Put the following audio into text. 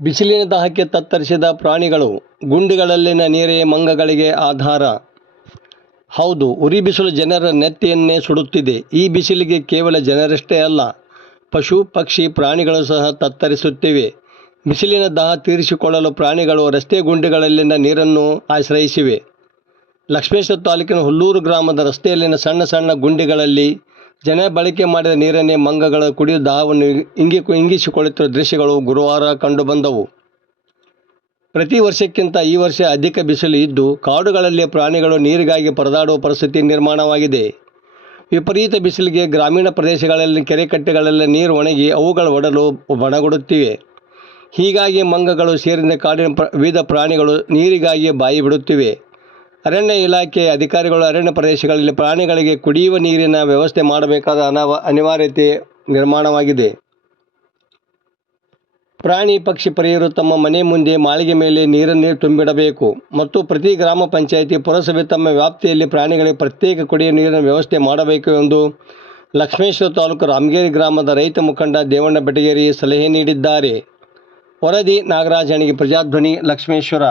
ಬಿಸಿಲಿನ ದಾಹಕ್ಕೆ ತತ್ತರಿಸಿದ ಪ್ರಾಣಿಗಳು. ಗುಂಡಿಗಳಲ್ಲಿನ ನೀರೇ ಮಂಗಗಳಿಗೆ ಆಧಾರ. ಹೌದು, ಉರಿ ಬಿಸಿಲು ಜನರ ನೆತ್ತಿಯನ್ನೇ ಸುಡುತ್ತಿದೆ. ಈ ಬಿಸಿಲಿಗೆ ಕೇವಲ ಜನರಷ್ಟೇ ಅಲ್ಲ, ಪಶು ಪಕ್ಷಿ ಪ್ರಾಣಿಗಳು ಸಹ ತತ್ತರಿಸುತ್ತಿವೆ. ಬಿಸಿಲಿನ ದಾಹ ತೀರಿಸಿಕೊಳ್ಳಲು ಪ್ರಾಣಿಗಳು ರಸ್ತೆ ಗುಂಡಿಗಳಲ್ಲಿನ ನೀರನ್ನು ಆಶ್ರಯಿಸಿವೆ. ಲಕ್ಷ್ಮೇಶ್ವರ ತಾಲೂಕಿನ ಹುಲ್ಲೂರು ಗ್ರಾಮದ ರಸ್ತೆಯಲ್ಲಿನ ಸಣ್ಣ ಸಣ್ಣ ಗುಂಡಿಗಳಲ್ಲಿ ಜನ ಬಳಕೆ ಮಾಡಿದ ನೀರನ್ನೇ ಮಂಗಗಳು ಕುಡಿದು ದಾಹವನ್ನು ಇಂಗಿಸಿಕೊಳ್ಳುತ್ತಿರುವ ದೃಶ್ಯಗಳು ಗುರುವಾರ ಕಂಡುಬಂದವು. ಪ್ರತಿ ವರ್ಷಕ್ಕಿಂತ ಈ ವರ್ಷ ಅಧಿಕ ಬಿಸಿಲು ಇದ್ದು, ಕಾಡುಗಳಲ್ಲಿ ಪ್ರಾಣಿಗಳು ನೀರಿಗಾಗಿ ಪರದಾಡುವ ಪರಿಸ್ಥಿತಿ ನಿರ್ಮಾಣವಾಗಿದೆ. ವಿಪರೀತ ಬಿಸಿಲಿಗೆ ಗ್ರಾಮೀಣ ಪ್ರದೇಶಗಳಲ್ಲಿ ಕೆರೆಕಟ್ಟೆಗಳಲ್ಲಿ ನೀರು ಒಣಗಿ ಅವುಗಳ ಒಡಲು ಬಣಗುಡುತ್ತಿವೆ. ಹೀಗಾಗಿ ಮಂಗಗಳು ಸೇರಿದಂತೆ ಕಾಡಿನ ವಿವಿಧ ಪ್ರಾಣಿಗಳು ನೀರಿಗಾಗಿ ಬಾಯಿ ಬಿಡುತ್ತಿವೆ. ಅರಣ್ಯ ಇಲಾಖೆಯ ಅಧಿಕಾರಿಗಳು ಅರಣ್ಯ ಪ್ರದೇಶಗಳಲ್ಲಿ ಪ್ರಾಣಿಗಳಿಗೆ ಕುಡಿಯುವ ನೀರಿನ ವ್ಯವಸ್ಥೆ ಮಾಡಬೇಕಾದ ಅನಿವಾರ್ಯತೆ ನಿರ್ಮಾಣವಾಗಿದೆ. ಪ್ರಾಣಿ ಪಕ್ಷಿ ಪ್ರಿಯರು ತಮ್ಮ ಮನೆ ಮುಂದೆ ಮಾಳಿಗೆ ಮೇಲೆ ನೀರನ್ನು ತುಂಬಿಡಬೇಕು ಮತ್ತು ಪ್ರತಿ ಗ್ರಾಮ ಪಂಚಾಯಿತಿ ಪುರಸಭೆ ತಮ್ಮ ವ್ಯಾಪ್ತಿಯಲ್ಲಿ ಪ್ರಾಣಿಗಳಿಗೆ ಪ್ರತ್ಯೇಕ ಕುಡಿಯುವ ನೀರಿನ ವ್ಯವಸ್ಥೆ ಮಾಡಬೇಕು ಎಂದು ಲಕ್ಷ್ಮೇಶ್ವರ ತಾಲೂಕು ರಾಮಗೇರಿ ಗ್ರಾಮದ ರೈತ ಮುಖಂಡ ದೇವಣ್ಣ ಬೆಟಗೇರಿ ಸಲಹೆ ನೀಡಿದ್ದಾರೆ. ವರದಿ ನಾಗರಾಜ್ ಅಣಿಗೆ, ಪ್ರಜಾಧ್ವನಿ, ಲಕ್ಷ್ಮೇಶ್ವರ.